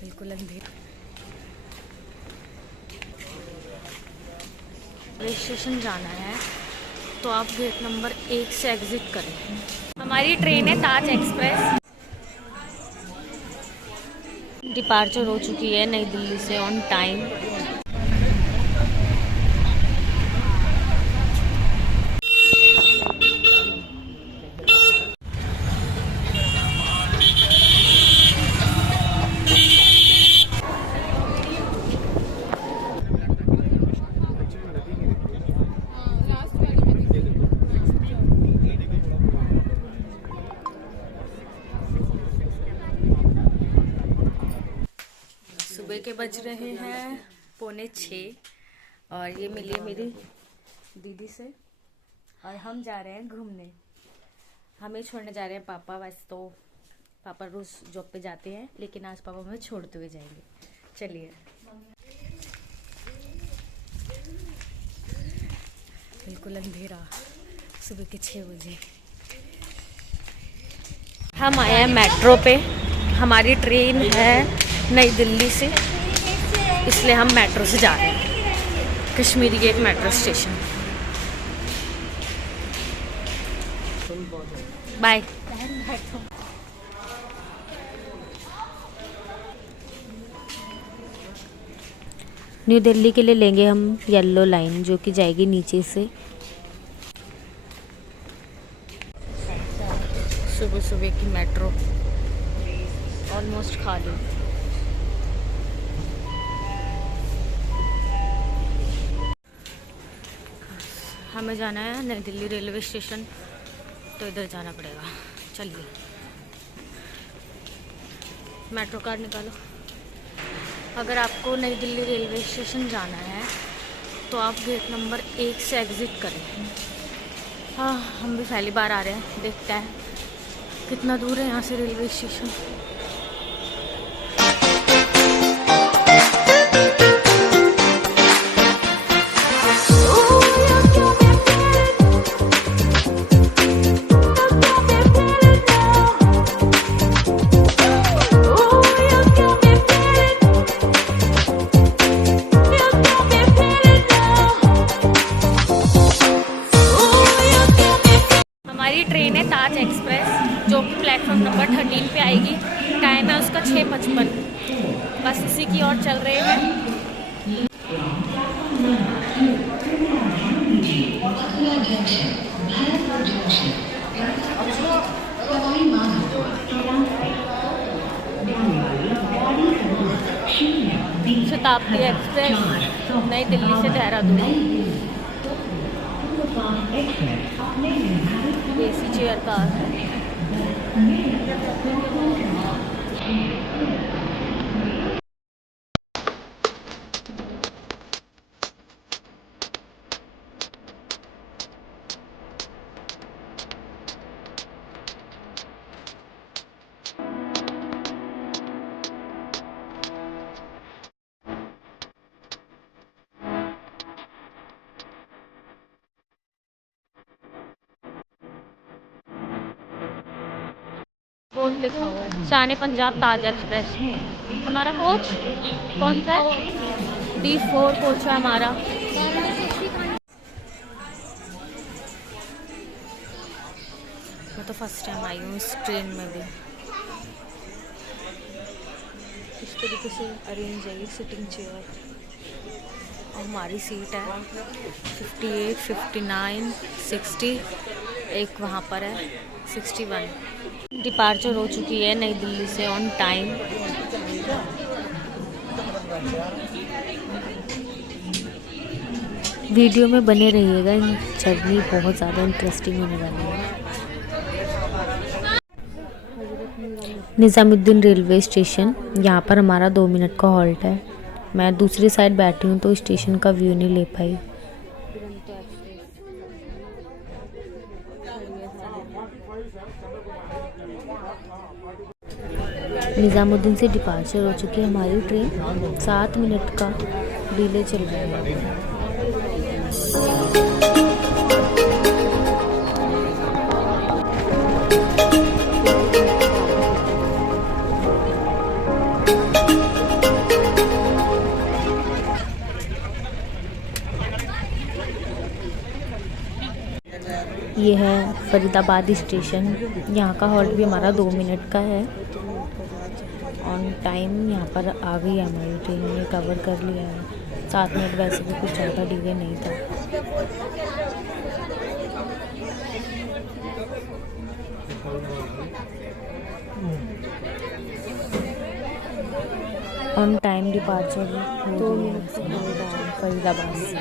बिल्कुल अंधेरा। Railway station जाना है तो आप गेट नंबर 1 से एग्जिट करें। हमारी ट्रेन है ताज एक्सप्रेस। डिपार्चर हो चुकी है नई दिल्ली से ऑन टाइम। सुबह के बज रहे हैं 5:45 और ये मिली है मेरी दीदी से और हम जा रहे हैं घूमने। हमें छोड़ने जा रहे हैं पापा। वैसे तो पापा रोज जॉब पे जाते हैं लेकिन आज पापा हमें छोड़ते हुए जाएंगे। चलिए। बिल्कुल अंधेरा, सुबह के 6 बजे। हम आए हैं मेट्रो पे। हमारी ट्रेन है नई दिल्ली से, इसलिए हम मेट्रो से जा रहे हैं Kashmiri Gate metro station. Bye. New Delhi के लिए लेंगे हम येलो लाइन जो कि जाएगी नीचे से। सुबह सुबह की मेट्रो ऑलमोस्ट खाली। हमें जाना है नई दिल्ली रेलवे स्टेशन, तो इधर जाना पड़ेगा। चलिए, मेट्रो कार्ड निकालो। अगर आपको नई दिल्ली रेलवे स्टेशन जाना है तो आप गेट नंबर 1 से एग्ज़िट करें। हाँ, हम भी पहली बार आ रहे हैं, देखते हैं कितना दूर है यहाँ से रेलवे स्टेशन। हमारी ट्रेन है ताज एक्सप्रेस जो कि प्लेटफॉर्म नंबर 13 पे आएगी। टाइम है उसका 6:55। बस इसी की ओर चल रहे हैं। शताब्दी एक्सप्रेस नई दिल्ली से Dehradun. AC chair car. Board लिखा हुआ है शान पंजाब ताज एक्सप्रेस। हमारा कोच कौन सा है? D4 कोच है हमारा। मैं तो फर्स्ट टाइम आई हूँ इस ट्रेन में भी। इस तरीके से अरेंज है ये सिटिंग चेयर और हमारी सीट है 58, 59, 60। एक वहाँ पर है 61। डिपार्चर हो चुकी है नई दिल्ली से ऑन टाइम। वीडियो में बने रहिएगा, जर्नी बहुत ज़्यादा इंटरेस्टिंग होने वाली है। निज़ामुद्दीन रेलवे स्टेशन, यहाँ पर हमारा 2 मिनट का हॉल्ट है। मैं दूसरी साइड बैठी हूँ तो स्टेशन का व्यू नहीं ले पाई। निज़ामुद्दीन से डिपार्चर हो चुकी है हमारी ट्रेन। 7 मिनट का डिले चल रहा है। ये है फरीदाबाद स्टेशन। यहाँ का हॉल्ट भी हमारा 2 मिनट का है। ऑन टाइम यहाँ पर आ गई है हमारी ट्रेन, ने कवर कर लिया है। 7 मिनट वैसे भी कुछ ज़्यादा डिले नहीं था। ऑन टाइम डिपार्चर 2 मिनट से फरीदाबाद से।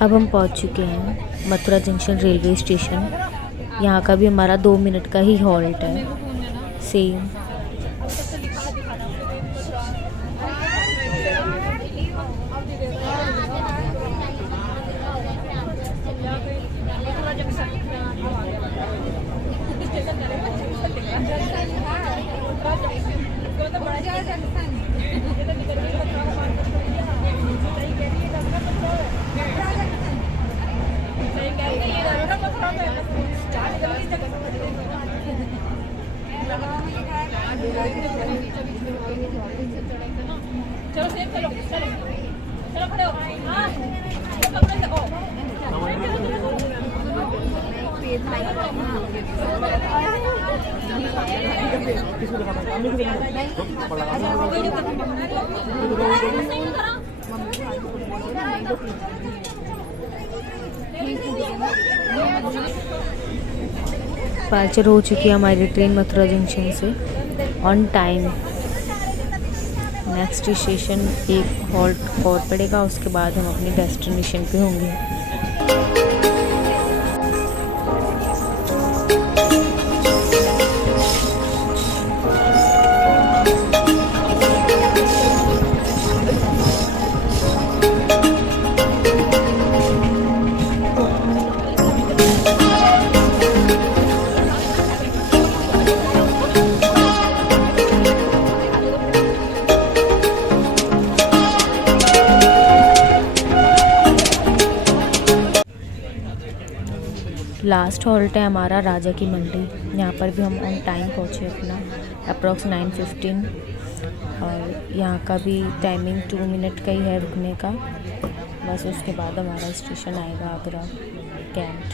अब हम पहुंच चुके हैं मथुरा जंक्शन रेलवे स्टेशन। यहाँ का भी हमारा 2 मिनट का ही हॉल्ट है सेम। डिपार्चर हो चुकी है हमारी ट्रेन मथुरा जंक्शन से ऑन टाइम। नेक्स्ट स्टेशन एक हॉल्ट और पड़ेगा, उसके बाद हम अपनी डेस्टिनेशन पे होंगे। लास्ट हॉल्ट है हमारा राजा की मंडी। यहाँ पर भी हम ऑन टाइम पहुँचे अपना अप्रॉक्स 9:15 और यहाँ का भी टाइमिंग 2 मिनट का ही है रुकने का। बस उसके बाद हमारा स्टेशन आएगा आगरा कैंट।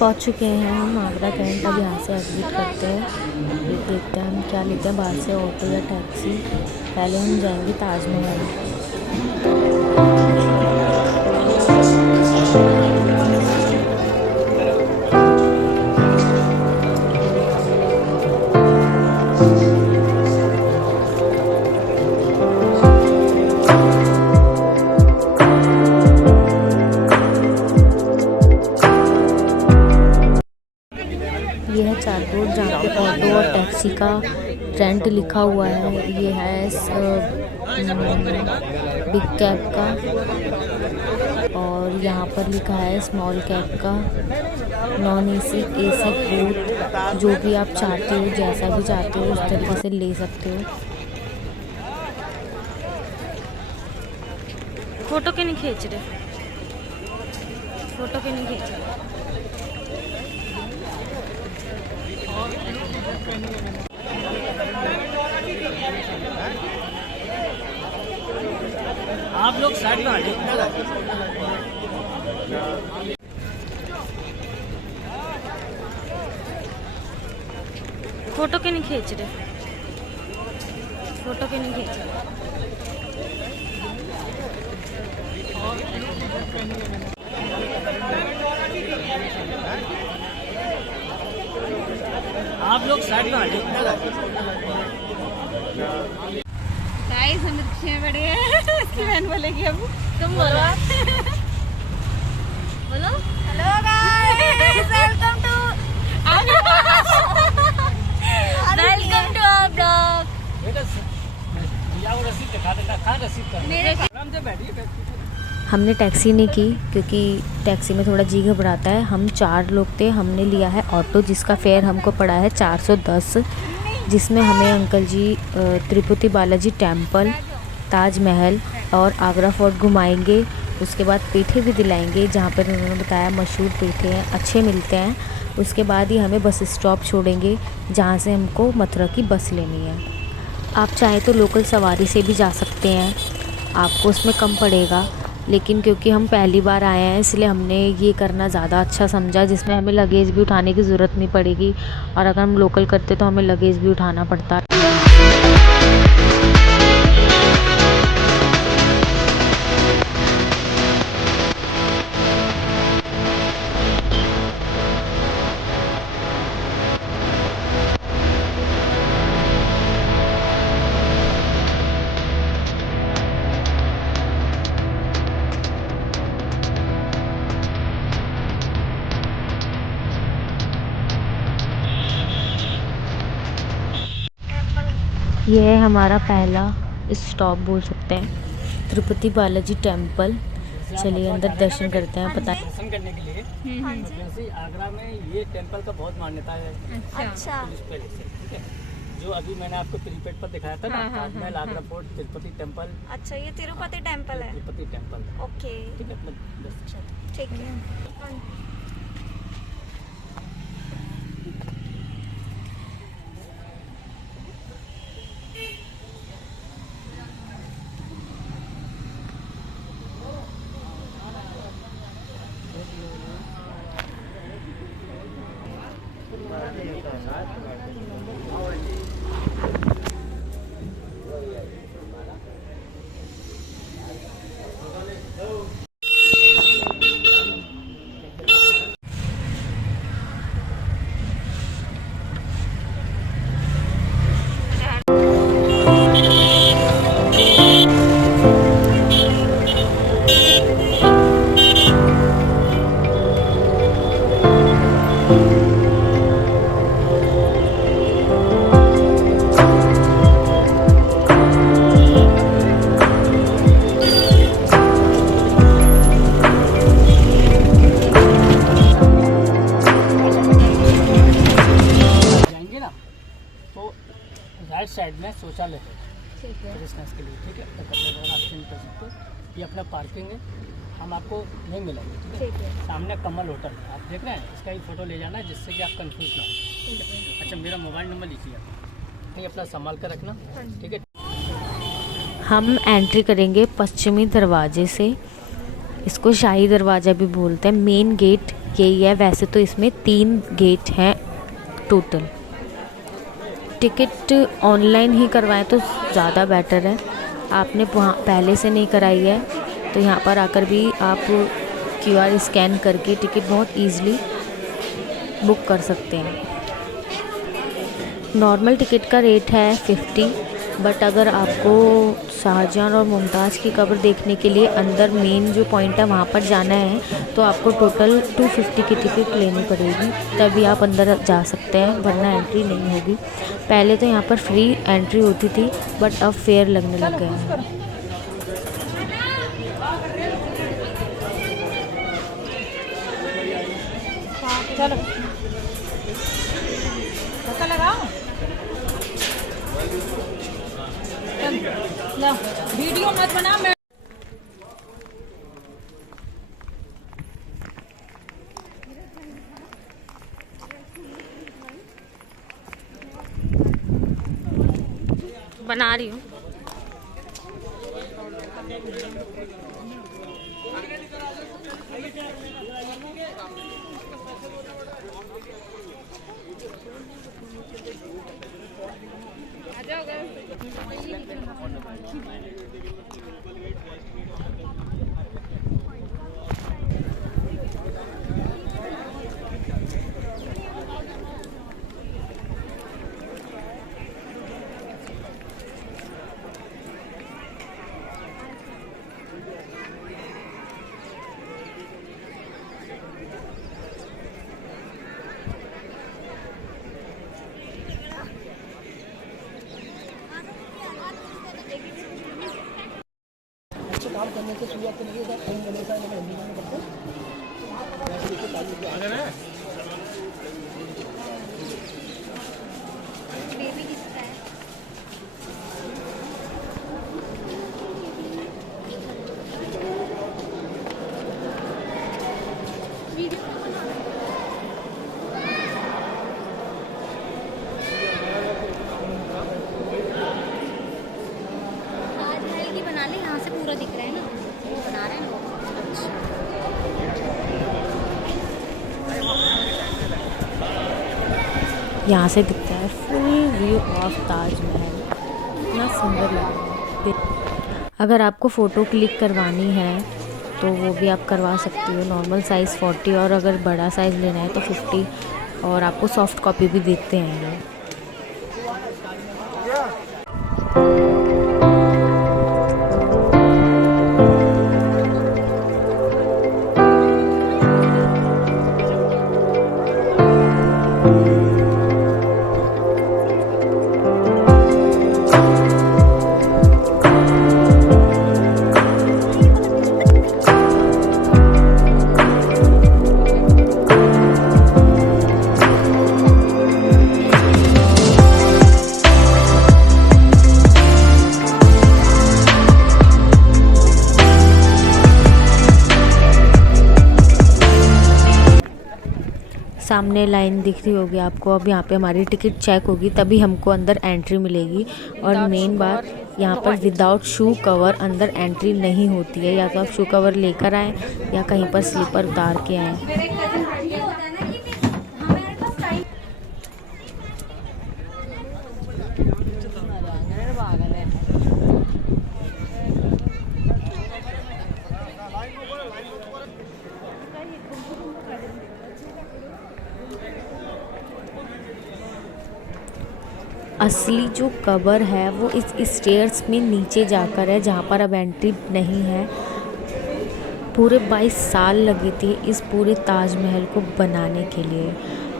पहुंच चुके हैं हम आगरा कैंट। अब यहाँ से एग्जिट करते हैं, देखते हैं हम क्या लेते हैं बाहर से, ऑटो या टैक्सी। पहले हम जाएंगे ताजमहल। ये है चारकोट जहाँ पे ऑटो और टैक्सी का रेंट लिखा हुआ है। ये है बिग कैब का और यहाँ पर लिखा है स्मॉल कैब का नॉन एसी, एसी बोथ, जो भी आप चाहते हो, जैसा भी चाहते हो उस तरीके से ले सकते हो। फोटो क्यों नहीं खींच रहे, फोटो क्यों नहीं खींच रहे? आप लोग साइड में आ जाओ। फोटो क्यों नहीं खींच रहे, फोटो क्यों नहीं खींच रहे? आप लोग साइड में आ जाओ। गाइस हम रिक्शे में बैठे हैं। इसकी बहन बोलेगी अब तुम बोलो, बोलो hello guys welcome to our blog. आराम से बैठिए। हमने टैक्सी नहीं की क्योंकि टैक्सी में थोड़ा जी घबराता है। हम 4 लोग थे, हमने लिया है ऑटो जिसका फेयर हमको पड़ा है 410, जिसमें हमें अंकल जी तिरुपति बालाजी टेम्पल, ताजमहल और आगरा फोर्ट घुमाएंगे। उसके बाद पेठे भी दिलाएंगे, जहाँ पर उन्होंने बताया मशहूर पेठे हैं, अच्छे मिलते हैं। उसके बाद ही हमें बस स्टॉप छोड़ेंगे जहाँ से हमको मथुरा की बस लेनी है। आप चाहें तो लोकल सवारी से भी जा सकते हैं, आपको उसमें कम पड़ेगा, लेकिन क्योंकि हम पहली बार आए हैं इसलिए हमने ये करना ज़्यादा अच्छा समझा, जिसमें हमें लगेज भी उठाने की ज़रूरत नहीं पड़ेगी। और अगर हम लोकल करते तो हमें लगेज भी उठाना पड़ता। ये है हमारा पहला स्टॉप बोल सकते हैं, तिरुपति बालाजी टेम्पल। चलिए अंदर दर्शन करते हैं। पता दर्शन करने के लिए वैसे आगरा में ये टेम्पल का बहुत मान्यता है। अच्छा पुलिस पहले से, ठीक है। जो अभी मैंने आपको प्रीपेड पर दिखाया था ना, ताजमहल, आगरा फोर्ट, तिरुपति टेम्पल। अच्छा ये तिरुपति टेम्पल है। तिरुपति टेम्पल, ओके ठीक है। ठीक है। राइट साइड में शौचालय है, बिजनेस के लिए, ठीक है। तो कपड़े वगैरह आप चेंज कर सकते हो। ये अपना पार्किंग है, हम आपको नहीं मिलेंगे, ठीक है। सामने कमल होटल आप देख रहे हैं, इसका ही फ़ोटो ले जाना है जिससे कि आप कंफ्यूज ना हो, ठीक है। अच्छा मेरा मोबाइल नंबर लीजिए आप, ये अपना संभाल कर रखना, ठीक है। हम एंट्री करेंगे पश्चिमी दरवाजे से, इसको शाही दरवाज़ा भी बोलते हैं। मेन गेट यही है, वैसे तो इसमें 3 गेट हैं टोटल। टिकट ऑनलाइन ही करवाएं तो ज़्यादा बेटर है। आपने वहाँ पहले से नहीं कराई है तो यहाँ पर आकर भी आप QR स्कैन करके टिकट बहुत ईज़िली बुक कर सकते हैं। नॉर्मल टिकट का रेट है 50, बट अगर आपको शाहजहां और मुमताज़ की कब्र देखने के लिए अंदर मेन जो पॉइंट है वहाँ पर जाना है तो आपको टोटल 250 की टिकट लेनी पड़ेगी, तभी आप अंदर जा सकते हैं, वरना एंट्री नहीं होगी। पहले तो यहाँ पर फ्री एंट्री होती थी, बट अब फेयर लगने लग गए हैं। चलो ऐसा लगाओ। चल लो, वीडियो मत बना। मैं बना रही हूँ। अच्छे काम करने से शुरुआत करने के बाद गणेश हिंदी में करते ताजमहल की बना ले, यहाँ से पूरा दिख रहा है ना, वो बना रहे हैं लोग। यहाँ से दिखता है फुल व्यू ऑफ ताजमहल, इतना सुंदर लग रहा है। अगर आपको फ़ोटो क्लिक करवानी है तो वो भी आप करवा सकती हो। नॉर्मल साइज़ 40 और अगर बड़ा साइज़ लेना है तो 50, और आपको सॉफ्ट कॉपी भी देते हैं ये। सामने लाइन दिख रही होगी आपको। अब यहाँ पे हमारी टिकट चेक होगी तभी हमको अंदर एंट्री मिलेगी। और मेन बात, यहाँ पर विदाउट शू कवर अंदर एंट्री नहीं होती है। या तो आप शू कवर लेकर आएँ या कहीं पर स्लीपर उतार के आएँ। असली जो कबर है वो इस स्टेयर्स में नीचे जाकर है, जहाँ पर अब एंट्री नहीं है। पूरे 22 साल लगे थे इस पूरे ताजमहल को बनाने के लिए।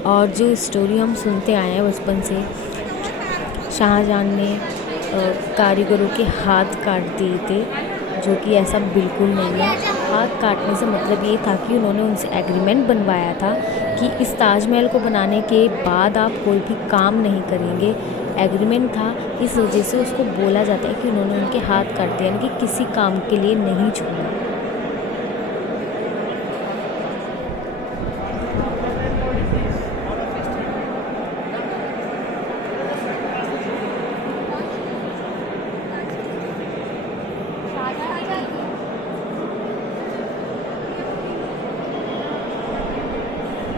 और जो स्टोरी हम सुनते आए हैं बचपन से, शाहजहां ने कारीगरों के हाथ काट दिए थे, जो कि ऐसा बिल्कुल नहीं है। हाथ काटने से मतलब ये था कि उन्होंने उनसे एग्रीमेंट बनवाया था कि इस ताजमहल को बनाने के बाद आप कोई भी काम नहीं करेंगे। एग्रीमेंट था, इस वजह से उसको बोला जाता है कि उन्होंने उनके हाथ काट दिए, यानी कि किसी काम के लिए नहीं छोड़ा।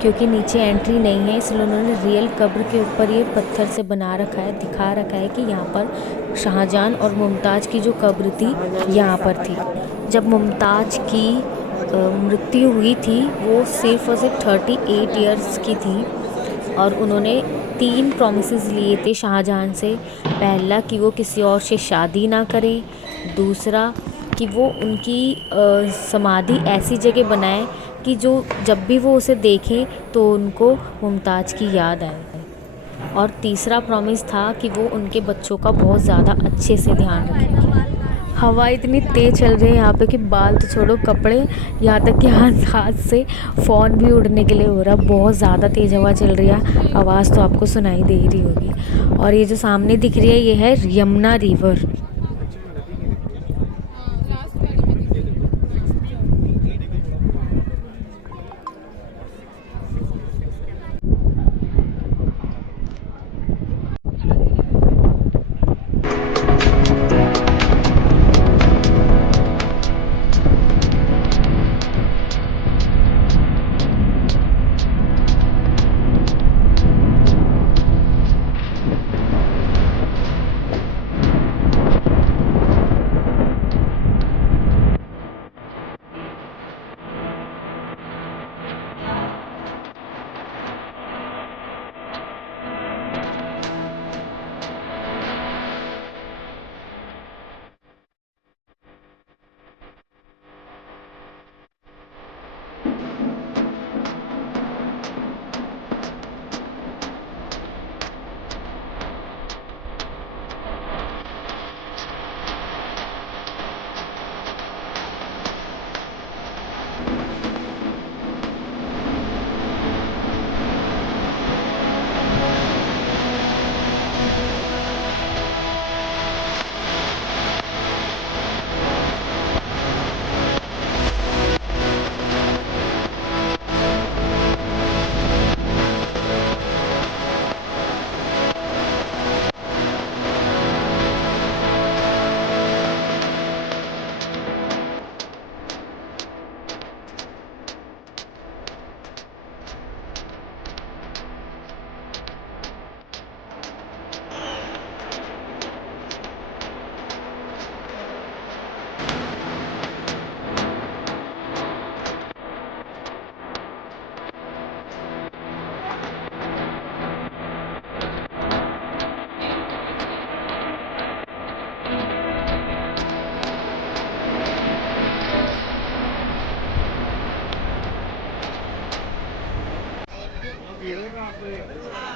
क्योंकि नीचे एंट्री नहीं है, इसलिए उन्होंने रियल कब्र के ऊपर ये पत्थर से बना रखा है, दिखा रखा है कि यहाँ पर शाहजहां और मुमताज़ की जो कब्र थी यहाँ पर थी। जब मुमताज़ की मृत्यु हुई थी वो सिर्फ और सिर्फ 38 इयर्स की थी। और उन्होंने 3 प्रॉमिसेस लिए थे शाहजहां से। पहला कि वो किसी और से शादी ना करें, दूसरा कि वो उनकी समाधि ऐसी जगह बनाएं कि जो जब भी वो उसे देखें तो उनको मुमताज़ की याद आए। और तीसरा प्रॉमिस था कि वो उनके बच्चों का बहुत ज़्यादा अच्छे से ध्यान रखेंगे। हवा इतनी तेज़ चल रही है यहाँ पे कि बाल तो छोड़ो, कपड़े, यहाँ तक कि हाथ से फ़ोन भी उड़ने के लिए हो रहा। बहुत ज़्यादा तेज़ हवा चल रही है, आवाज़ तो आपको सुनाई दे रही होगी। और ये जो सामने दिख रही है ये है यमुना रिवर।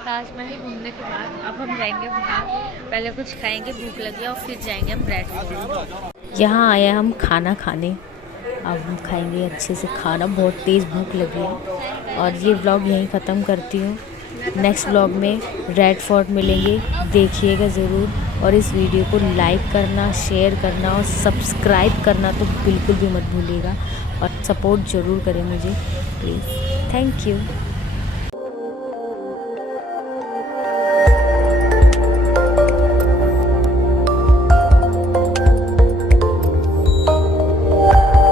ताजमहल घूमने के बाद अब हम जाएंगे बाहर, पहले कुछ खाएंगे, भूख लगी और फिर जाएंगे हम ब्रेड फूड। यहाँ आए हम खाना खाने, अब हम खाएंगे अच्छे से खाना, बहुत तेज़ भूख लगी है। और ये व्लॉग यहीं ख़त्म करती हूँ। नेक्स्ट व्लॉग में रेड फोर्ट मिलेंगे, देखिएगा ज़रूर। और इस वीडियो को लाइक करना, शेयर करना और सब्सक्राइब करना तो बिल्कुल भी मत भूलिएगा। और सपोर्ट ज़रूर करें मुझे प्लीज़। Thank you.